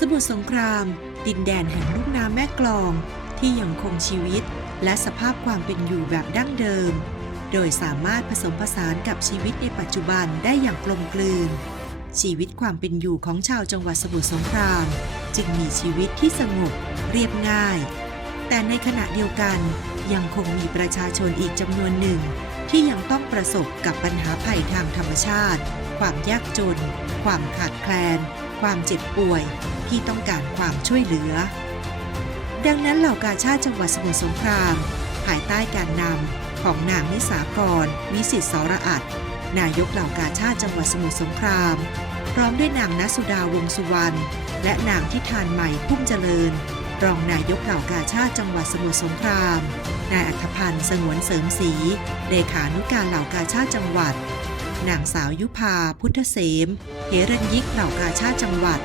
สมุทรสงคราม ดินแดนแห่งลุ่มน้ำแม่กลอง ที่ยังคงชีวิต และสภาพความเป็นอยู่แบบดั้งเดิม โดยสามารถผสมผสานกับชีวิตในปัจจุบันได้อย่างกลมกลืน ชีวิตความเป็นอยู่ของชาวจังหวัดสมุทรสงคราม จึงมีชีวิตที่สงบเรียบง่าย แต่ในขณะเดียวกันยังคงมีประชาชนอีกจำนวนหนึ่ง ที่ยังต้องประสบกับปัญหาภัยทางธรรมชาติ ความยากจน ความขาดแคลน ความเจ็บป่วยที่ต้องการความช่วยเหลือ ดังนั้นเหล่ากาชาติจังหวัดสมุทรสงคราม ภายใต้การนำของนางนิสากรวิสิตสรอัตนายกเหล่ากาชาติจังหวัดสมุทรสงคราม พร้อมด้วยนางนัสุดาวงสุวรรณและนางทิธานใหม่พุ่มเจริญ รองนายกเหล่ากาชาติจังหวัดสมุทรสงคราม นายอัธพันธ์สงวนเสริมศรีเลขานุการเหล่ากาชาติจังหวัด นางสาวยุพาพุทธเสมเหรัญยิกเหล่ากาชาติจังหวัด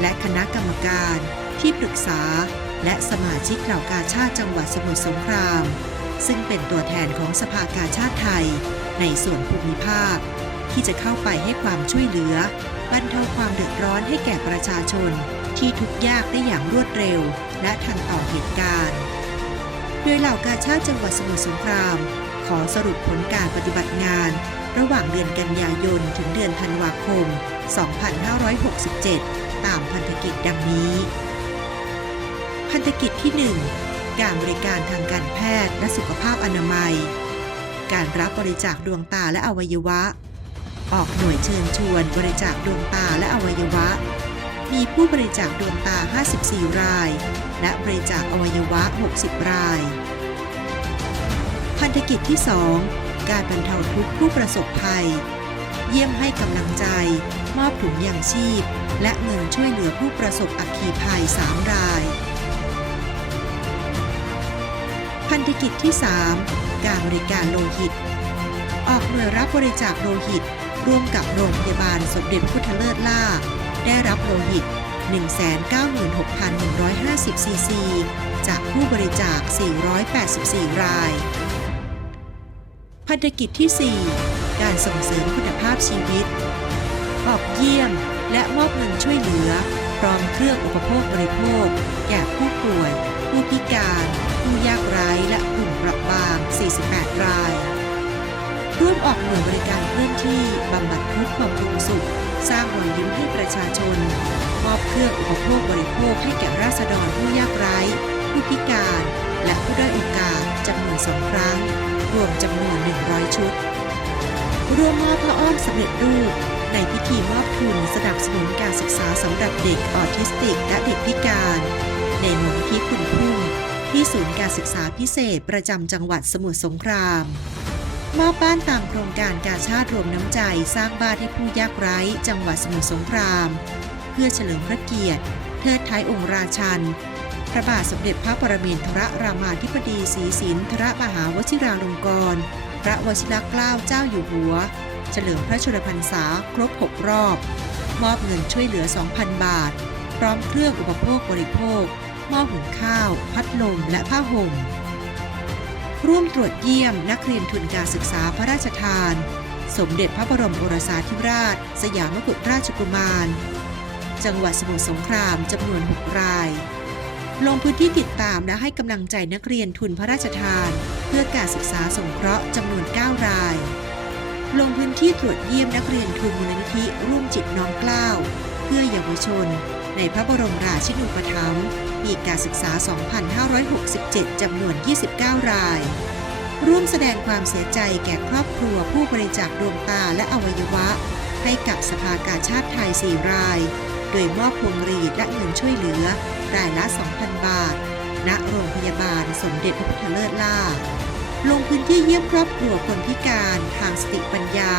และคณะกรรมการ ที่ปรึกษา และสมาชิกเหล่ากาชาติจังหวัดสมุทรสงคราม ซึ่งเป็นตัวแทนของสภากาชาติไทย ในส่วนภูมิภาค ที่จะเข้าไปให้ความช่วยเหลือบรรเทาความเดือดร้อนให้แก่ประชาชน ที่ทุกข์ยากได้อย่างรวดเร็ว และทันต่อเหตุการณ์ โดยเหล่ากาชาติจังหวัดสมุทรสงคราม ขอสรุปผลการปฏิบัติงาน ระหว่างเดือนกันยายน ถึงเดือนธันวาคม 2567 ตามพันธกิจดังนี้ พันธกิจที่ 1 การบริการทางการแพทย์และสุขภาพอนามัย การรับบริจาคดวงตาและอวัยวะ ออกหน่วยเชิญชวนบริจาคดวงตาและอวัยวะ มีผู้บริจาคดวงตา 54 ราย และบริจาคอวัยวะ 60 ราย พันธกิจที่ 2 การบรรเทาทุกข์ผู้ประสบภัย เยี่ยมให้กำลังใจ มอบถุงยางชีพ และเงินช่วยเหลือผู้ประสบอัคคีภัย 3 ราย พันธกิจที่ 3 การบริการโลหิต ออกหน่วยรับบริจาคโลหิต ร่วมกับโรงพยาบาลสมเด็จพุทธเลิศล่า ได้รับโลหิต 196,150ซีซีจากผู้บริจาค 484 ราย พันธกิจที่ 4 การส่งเสริมคุณภาพชีวิต ออกเยี่ยมและมอบเงินช่วยเหลือ พร้อมเครื่องอุปโภคบริโภค แก่ผู้ป่วย ผู้พิการ ผู้ยากไร้และกลุ่มเปราะบาง 48 ราย ร่วมออกหน่วยบริการเคลื่อนที่บำบัดทุกข์บำรุงสุข สร้างรอยยิ้มให้ประชาชน มอบเครื่องอุปโภคบริโภคให้แก่ราษฎรผู้ยากไร้ ผู้พิการ และผู้ด้อยโอกาสจำนวนสองครั้ง รวมจำนวน 100 ชุด ร่วมมอบพระอ้อมสำเร็จรูป ในพิธีมอบทุนสนับสนุนการศึกษาสำหรับเด็กออทิสติกและเด็กพิการ ในมูลนิธิคุณพุ่งที่ศูนย์การศึกษาพิเศษประจำจังหวัดสมุทรสงคราม มอบบ้านตามโครงการการชาติรวมน้ำใจสร้างบ้านให้ผู้ยากไร้จังหวัดสมุทรสงคราม เพื่อเฉลิมพระเกียรติ เทิดท้ายองค์ราชัน พระบาทสมเด็จพระปรมินทรรามาธิบดีศรีสินทรมหาวชิราลงกรณพระวชิรเกล้าเจ้าอยู่หัว เฉลิมพระชนมพรรษาครบ 6 รอบ มอบเงินช่วยเหลือ 2,000 บาท พร้อมเครื่องอุปโภคบริโภคหม้อหุงข้าว พัดลม และผ้าห่ม ร่วมตรวจเยี่ยมนักเรียนทุนการศึกษาพระราชทาน สมเด็จพระบรมโอรสาธิราช สยามกุฎราชกุมาร จังหวัดสมุทรสงครามจำนวน 6 ราย ลงพื้นที่ติดตามและให้กำลังใจนักเรียนทุนพระราชทาน เพื่อการศึกษาสงเคราะห์จำนวน 9 ราย ลงพื้นที่ตรวจเยี่ยมนักเรียนทุนมูลนิธิร่วมจิตน้อมเกล้า เพื่อเยาวชน ในพระบรมราชินูปถัมภ์ปีการศึกษา 2567 จำนวน 29 ราย ร่วมแสดงความเสียใจแก่ครอบครัวผู้บริจาคดวงตาและอวัยวะ ให้กับสภากาชาติไทย 4 ราย โดยมอบพวงหรีดและเงินช่วยเหลือรายละ 2,000 บาท ณ โรงพยาบาลสมเด็จพระพุทธเลิศล่า ลงพื้นที่เยี่ยมครอบครัวคนพิการทางสติปัญญา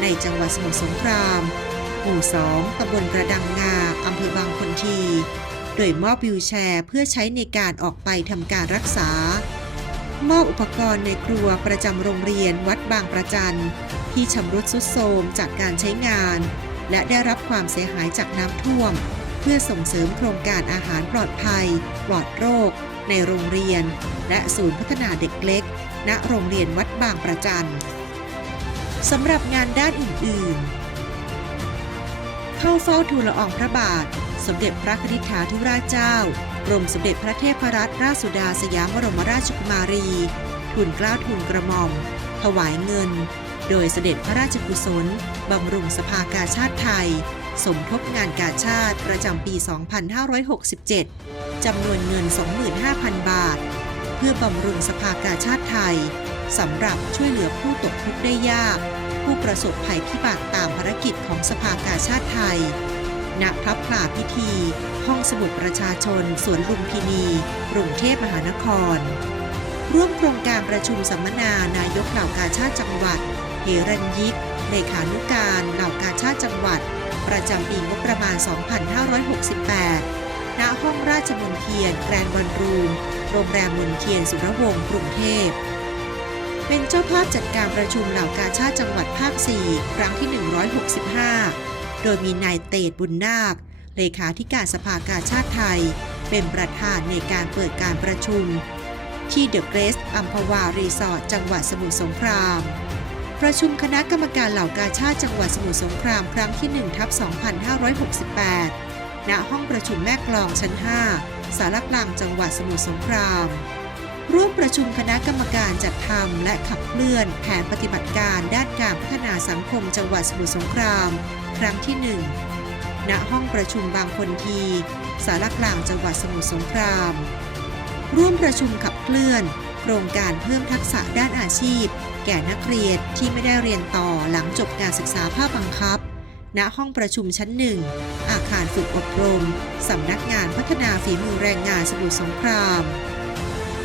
ในจังหวัดสมุทรสงครามหมู่ 2ตำบลกระดังงาอำเภอบางคนที โดยมอบวิวแชร์เพื่อใช้ในการออกไปทำการรักษา มอบอุปกรณ์ในครัวประจำโรงเรียนวัดบางประจันที่ชำรุดทรุดโทรมจากการใช้งาน และได้รับความเสียหายจากน้ำท่วม เพื่อส่งเสริมโครงการอาหารปลอดภัย ปลอดโรค ในโรงเรียน และศูนย์พัฒนาเด็กเล็ก ณโรงเรียนวัดบางประจันสำหรับงานด้านอื่น ๆ เข้าเฝ้าทูลละอองพระบาท สมเด็จพระนิธิถาธิราชเจ้ากรมสมเด็จพระเทพรัตนราชสุดาสยามบรมราชกุมารีทูลเกล้าทูลกระหม่อม ถวายเงิน โดยเสด็จพระราชกุศล บำรุงสภากาชาติไทย สมทบงานกาชาติประจำปี 2567 จำนวนเงิน 25,000 บาท เพื่อบำรุงสภากาชาติไทย สำหรับช่วยเหลือผู้ตกทุกข์ได้ยาก ผู้ประสบภัยพิบัติตามภารกิจของสภากาชาติไทย ณ พระพลาพิธี ห้องสมุดประชาชน สวนลุมพินี กรุงเทพมหานครร่วมโครงการประชุมสัมมนานายกเหล่ากาชาติจังหวัด เฮรัญยิกเลขานุการเหล่ากาชาติจังหวัด ประจำปีงบประมาณ 2568 ณ ห้องราชมนเทียน แกรนด์บอลรูม โรงแรมมนเทียนสุรวงศ์กรุงเทพ เป็นเจ้าภาพจัดการประชุมเหล่ากาชาติจังหวัดภาค 4 ครั้งที่ 165 โดยมีนายเตดบุญนาค เลขาธิการสภากาชาติไทย เป็นประธานในการเปิดการประชุม ที่เดอะเกรสอัมพวารีสอร์ทจังหวัดสมุทรสงคราม ประชุมคณะกรรมการเหล่ากาชาติจังหวัดสมุทรสงครามครั้งที่1ทับ2568 ณ ห้องประชุมแม่กลองชั้น 5 สารกลางจังหวัดสมุทรสงคราม ร่วมประชุมคณะกรรมการจัดทำและขับเคลื่อนแผนปฏิบัติการด้านการพัฒนาสังคมจังหวัดสมุทรสงคราม ครั้งที่ 1 ณ ห้องประชุมบางคนที สารกลางจังหวัดสมุทรสงคราม ร่วมประชุมขับเคลื่อน โครงการเพิ่มทักษะด้านอาชีพ แก่นักเรียนที่ไม่ได้เรียนต่อหลังจบการศึกษาภาคบังคับ ณห้องประชุมชั้นหนึ่งอาคารฝึกอบรม สำนักงานพัฒนาฝีมือแรงงานสมุทรสงคราม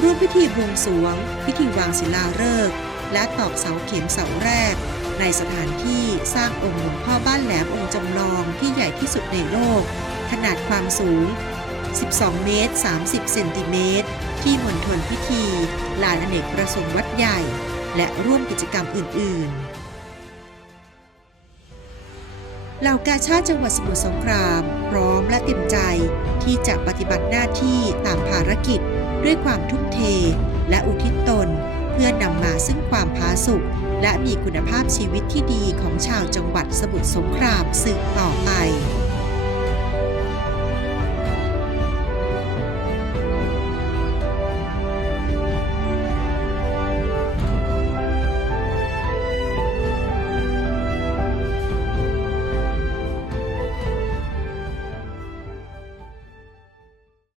ร่วมพิธีบวงสรวง พิธีวางศิลาฤกษ์และตอกเสาเข็มเสาแรก ในสถานที่สร้างองค์หลวงพ่อบ้านแหลมองค์จำลองที่ใหญ่ที่สุดในโลก ขนาดความสูง 12 เมตร 30 เซนติเมตร ที่มณฑลพิธี ลานอเนกประสงค์วัดใหญ่ และร่วมกิจกรรมอื่น ๆ เหล่ากาชาติจังหวัดสมุทรสงคราม พร้อมและเต็มใจที่จะปฏิบัติหน้าที่ตามภารกิจ ด้วยความทุ่มเท และอุทิศตน เพื่อนำมาซึ่งความผาสุกและมีคุณภาพชีวิตที่ดีของชาวจังหวัดสมุทรสงครามสืบต่อไป